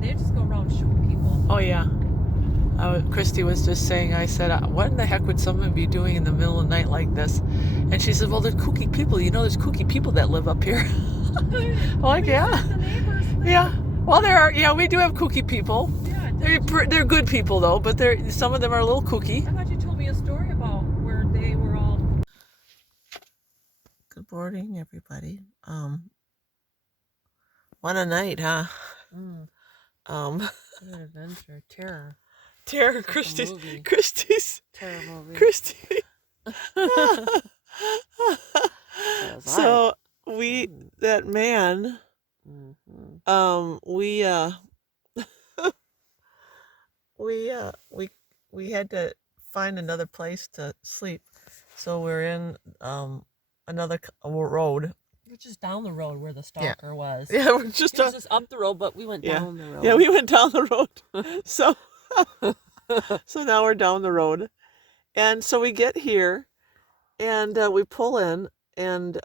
They just go around shooting people. Oh yeah. Christy was just saying, I said, what in the heck would someone be doing in the middle of the night like this? And she said, well, there's kooky people. You know, there's kooky people that live up here. I'm like, yeah. The neighbors. Yeah. Well, there are. Yeah, we do have kooky people. Yeah. They're good people though, but some of them are a little kooky. I thought you told me a story about where they were all. Good morning, everybody. What a night, huh? What an adventure, terror. Terror, Christy's. Terror movie. Christy. That So that man, we had to find another place to sleep, so we're in another road. We're just down the road where the stalker was. Yeah, we're just It was just up the road, but we went down the road. Yeah, we went down the road. So so now we're down the road, and so we get here, and we pull in, and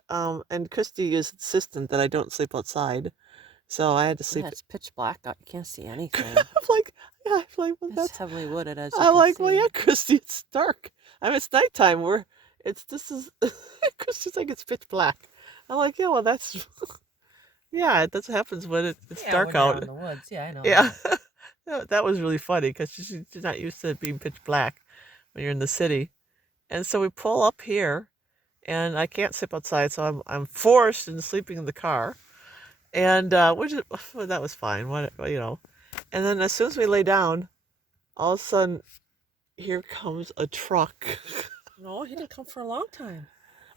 Christy is insistent that I don't sleep outside, so I had to sleep. Yeah, it's pitch black out. You can't see anything. I'm like, well, It's that's. heavily wooded, as you I'm can like, see. well, yeah, Christy, it's dark. I mean, it's nighttime. Christy's like, it's pitch black. I'm like, yeah, well, that's, yeah, that's what happens when it's dark when you're out. in the woods. Yeah, I know. Yeah, that was really funny because she's not used to it being pitch black when you're in the city, and so we pull up here, and I can't sleep outside, so I'm forced into sleeping in the car, and that was fine. And then as soon as we lay down, all of a sudden, here comes a truck. No, he didn't come for a long time.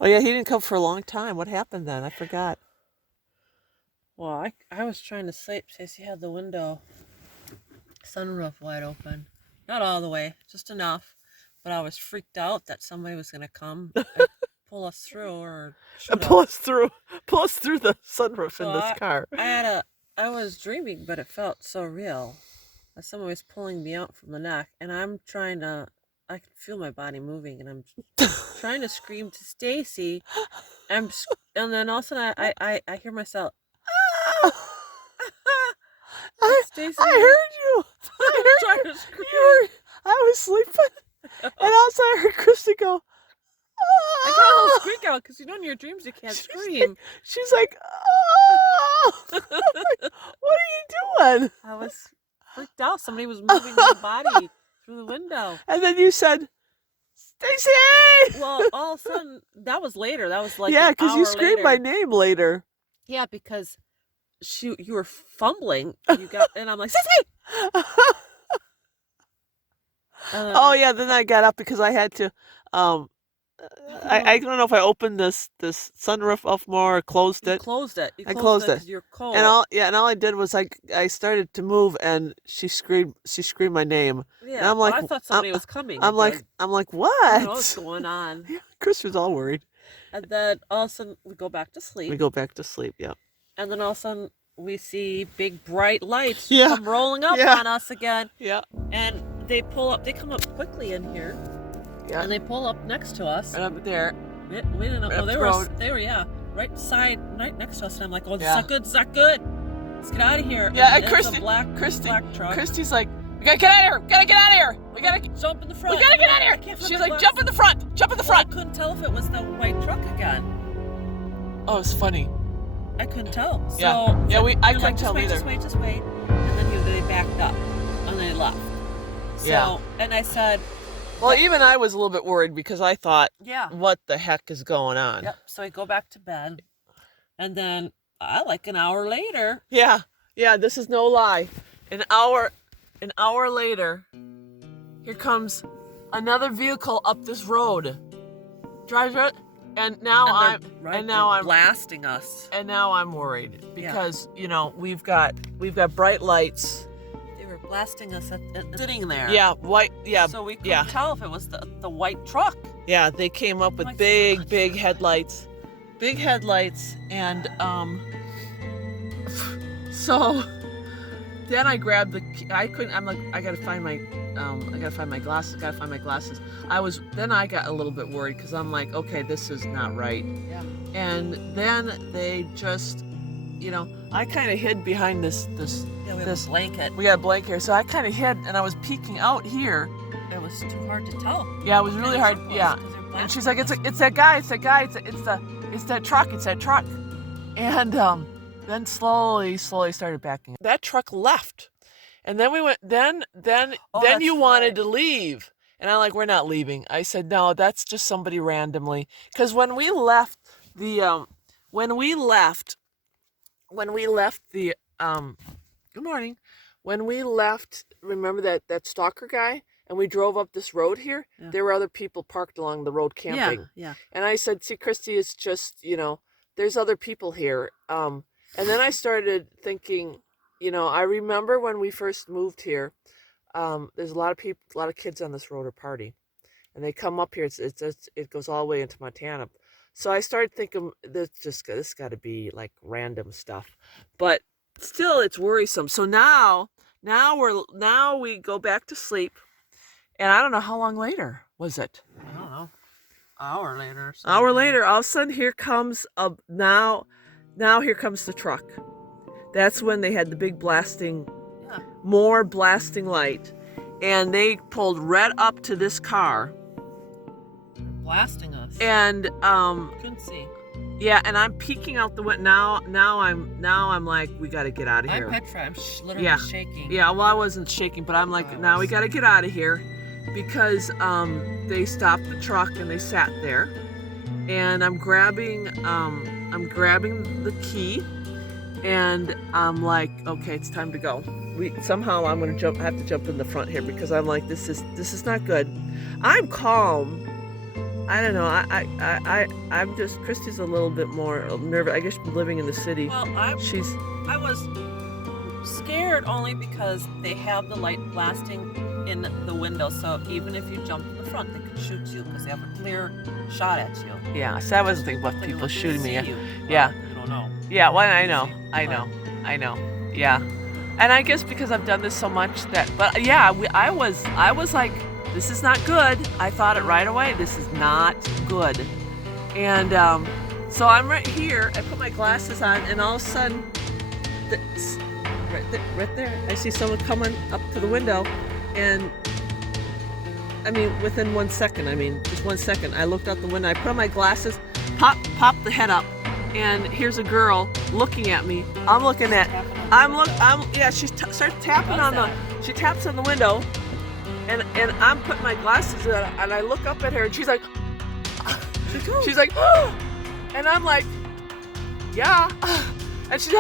Oh yeah, he didn't come for a long time. What happened then? I forgot. Well, I was trying to sleep. Stacey had the window, sunroof wide open. Not all the way, just enough. But I was freaked out that somebody was going to come and pull us through or shoot Pull us. us through the sunroof in So this car. I was dreaming, but it felt so real. That someone was pulling me out from the neck, and I can feel my body moving, and I'm trying to scream to Stacey, and then all of a sudden I hear myself. Stacey, I heard you. I trying heard to scream. I was sleeping, and all of a sudden I heard Christy go. I got a little squeak out because in your dreams you can't scream. She's like, oh! I'm like, what are you doing? I was freaked out. Somebody was moving my body through the window. And then you said, Stacey! Well, all of a sudden, that was later. That was like yeah, because you screamed my name later. Yeah, because you were fumbling. And I'm like, Stacey! Oh yeah, then I got up because I had to. I don't know if I opened this sunroof up more or closed it. You closed it. I closed it. 'cause you're cold. And all I did was I started to move, and she screamed my name. Yeah, and I'm like, I thought somebody was coming. I'm like, what? I don't know what's going on. Yeah, Chris was all worried. And then all of a sudden we go back to sleep. Yeah. And then all of a sudden we see big bright lights come rolling up on us again. Yeah. And they come up quickly in here. Yeah. And they pull up next to us. And up there. We didn't know. Right Oh, they were right next to us. And I'm like, oh, this is not good. It's not good. Let's get out of here. Yeah, and Christy, it's a black truck. Christy's like, we gotta get out of here. We gotta get out of here. We gotta jump in the front. We gotta get out of here. She's like, jump in the front. Jump in the front. I couldn't tell if it was the white truck again. Oh, it's funny. I couldn't tell. So I couldn't tell either. Just wait. And then they backed up and they left. So, and I said, well, even I was a little bit worried because I thought, yeah, what the heck is going on? Yep. So I go back to bed, and then like an hour later. Yeah, this is no lie. An hour later, here comes another vehicle up this road. Drives right, and now I'm blasting us. And now I'm worried because we've got bright lights. Blasting us at sitting there. Yeah, white. Yeah. So we couldn't tell if it was the white truck. Yeah, they came up with big headlights. Big headlights, and so then I grabbed the key. I'm like, I gotta find my glasses. Then I got a little bit worried because I'm like, okay, this is not right. Yeah. And then they just you know, I kind of hid behind this Yeah, we have a blanket. We got a blanket here, so I kind of hid, and I was peeking out here. It was too hard to tell. Yeah, it was really hard. Yeah, and she's like, it's that guy, it's that guy, it's that truck, and then slowly started backing. That truck left, and then we went. Then you wanted to leave, and I'm like, we're not leaving. I said, no, that's just somebody randomly, because when we left the good morning. When we left, remember that stalker guy? And we drove up this road here. Yeah. There were other people parked along the road camping. Yeah. And I said, see, Christy, it's just, there's other people here. And then I started thinking, I remember when we first moved here, there's a lot of people, a lot of kids on this road are party. And they come up here, it goes all the way into Montana. So I started thinking, this got to be like random stuff. But still, it's worrisome. So now we go back to sleep. And I don't know how long later was it? I don't know. Hour later. Hour later, all of a sudden here comes now here comes the truck. That's when they had the big blasting, more blasting light, and they pulled right up to this car. They're blasting us. And couldn't see. Yeah, and I'm peeking out the window. Now I'm like, we got to get out of here. I'm petrified. I'm literally shaking. Yeah, well, I wasn't shaking, but I'm like, now we got to get out of here. Because they stopped the truck and they sat there, and I'm grabbing the key, and I'm like, okay, it's time to go. Somehow I'm gonna have to jump in the front here, because I'm like, this is not good. I'm calm. I don't know. I'm just, Christy's a little bit more nervous. I guess living in the city. Well, I was scared only because they have the light blasting in the window, so even if you jump in the front, they can shoot you because they have a clear shot at you. Yeah, so I wasn't thinking about people shooting me. Yeah. You don't know. Yeah, well, I know. Yeah, and I guess because I've done this so much but yeah, I was like, this is not good. I thought it right away. This is not good. And so I'm right here. I put my glasses on, and all of a sudden, right there, I see someone coming up to the window. And I mean, within 1 second, just 1 second, I looked out the window, I put on my glasses, popped the head up, and here's a girl looking at me. She starts tapping she taps on the window, and I'm putting my glasses on, and I look up at her, and she's like, oh, and I'm like, yeah, and she's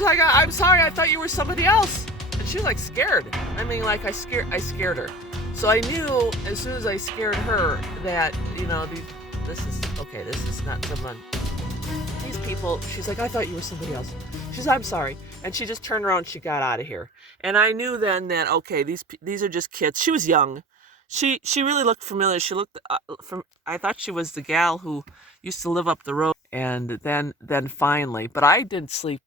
like, I'm sorry, I thought you were somebody else. And she was like scared. I scared her. So I knew as soon as I scared her that, this is not someone. These people, she's like, I thought you were somebody else. She's like, I'm sorry. And she just turned around and she got out of here. And I knew then that, okay, these are just kids. She was young. She really looked familiar. She looked I thought she was the gal who used to live up the road. And then finally, but I didn't sleep.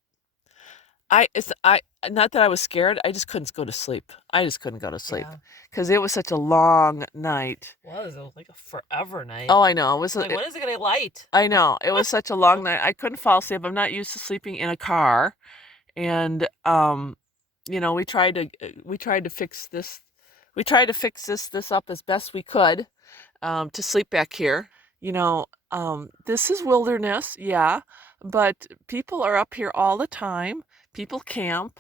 Not that I was scared. I just couldn't go to sleep. Because it was such a long night. It was like a forever night. Oh, I know. It was when is it gonna light? I know. It was such a long night. I couldn't fall asleep. I'm not used to sleeping in a car, and we tried to fix this. We tried to fix this up as best we could, to sleep back here. This is wilderness, yeah, but people are up here all the time. People camp,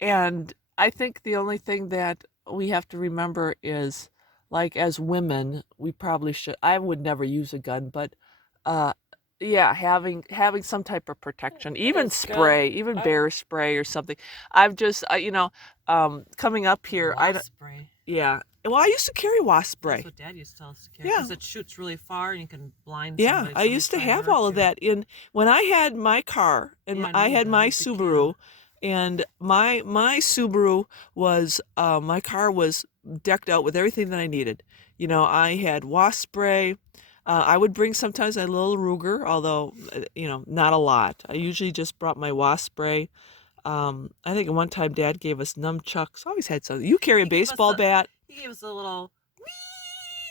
and I think the only thing that we have to remember is, like, as women, we probably should, I would never use a gun, but having some type of protection, even spray, even bear spray or something. I've just coming up here, spray. Yeah. Well, I used to carry wasp spray. That's what Dad used to tell us to carry. Because it shoots really far and you can blind somebody. Yeah, I used to have all of that. When I had my car, and I had my Subaru, and my Subaru was, my car was decked out with everything that I needed. I had wasp spray. I would bring sometimes a little Ruger, although, not a lot. I usually just brought my wasp spray. I think at one time Dad gave us nunchucks. Always had something. You carry a baseball bat. He gave us a little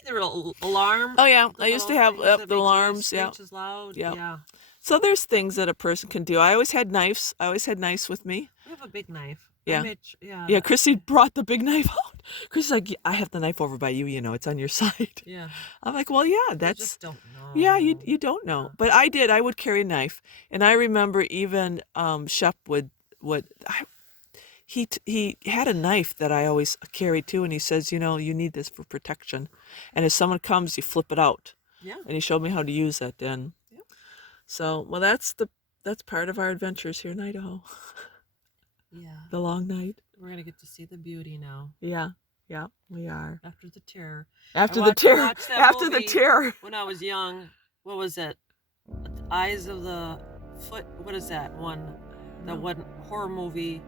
the little alarm. Oh yeah, I used to have the alarms. Yeah. Loud. Yeah. So there's things that a person can do. I always had knives. I always had knives with me. We have a big knife. Yeah. Yeah. Yeah, Chrissy brought the big knife out. Chrissy's like, I have the knife over by you, it's on your side. Yeah. I'm like, well, yeah, You that's, just don't know. yeah, you don't know. Yeah. But I would carry a knife. And I remember even Shep he had a knife that I always carried too. And he says, you need this for protection. And if someone comes, you flip it out. Yeah. And he showed me how to use it. And Yep. so, well, that's part of our adventures here in Idaho. Yeah. The long night. We're going to get to see the beauty now. Yeah, we are. After the terror. After the terror. After the movie terror. When I was young, what was it? Eyes of the Foot. What is that one? That one horror movie.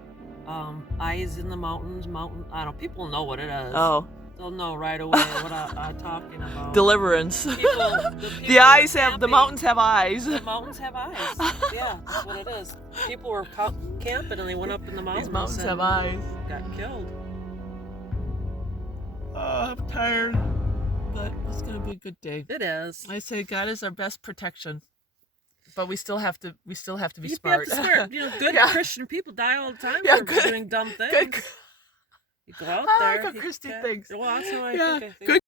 Eyes in the Mountains. I don't know. People know what it is. Oh. They'll know right away what I'm talking about. Deliverance. The eyes have, the mountains have eyes. The mountains have eyes. Yeah, that's what it is. People were camping and they went up in the mountains. These mountains have eyes. Got killed. Oh, I'm tired. But it's going to be a good day. It is. I say God is our best protection. But we still have to be smart. You have to smart. Good Christian people die all the time for doing dumb things. Good. You go out I there. like how Christy thinks. Well, that's how I think. Good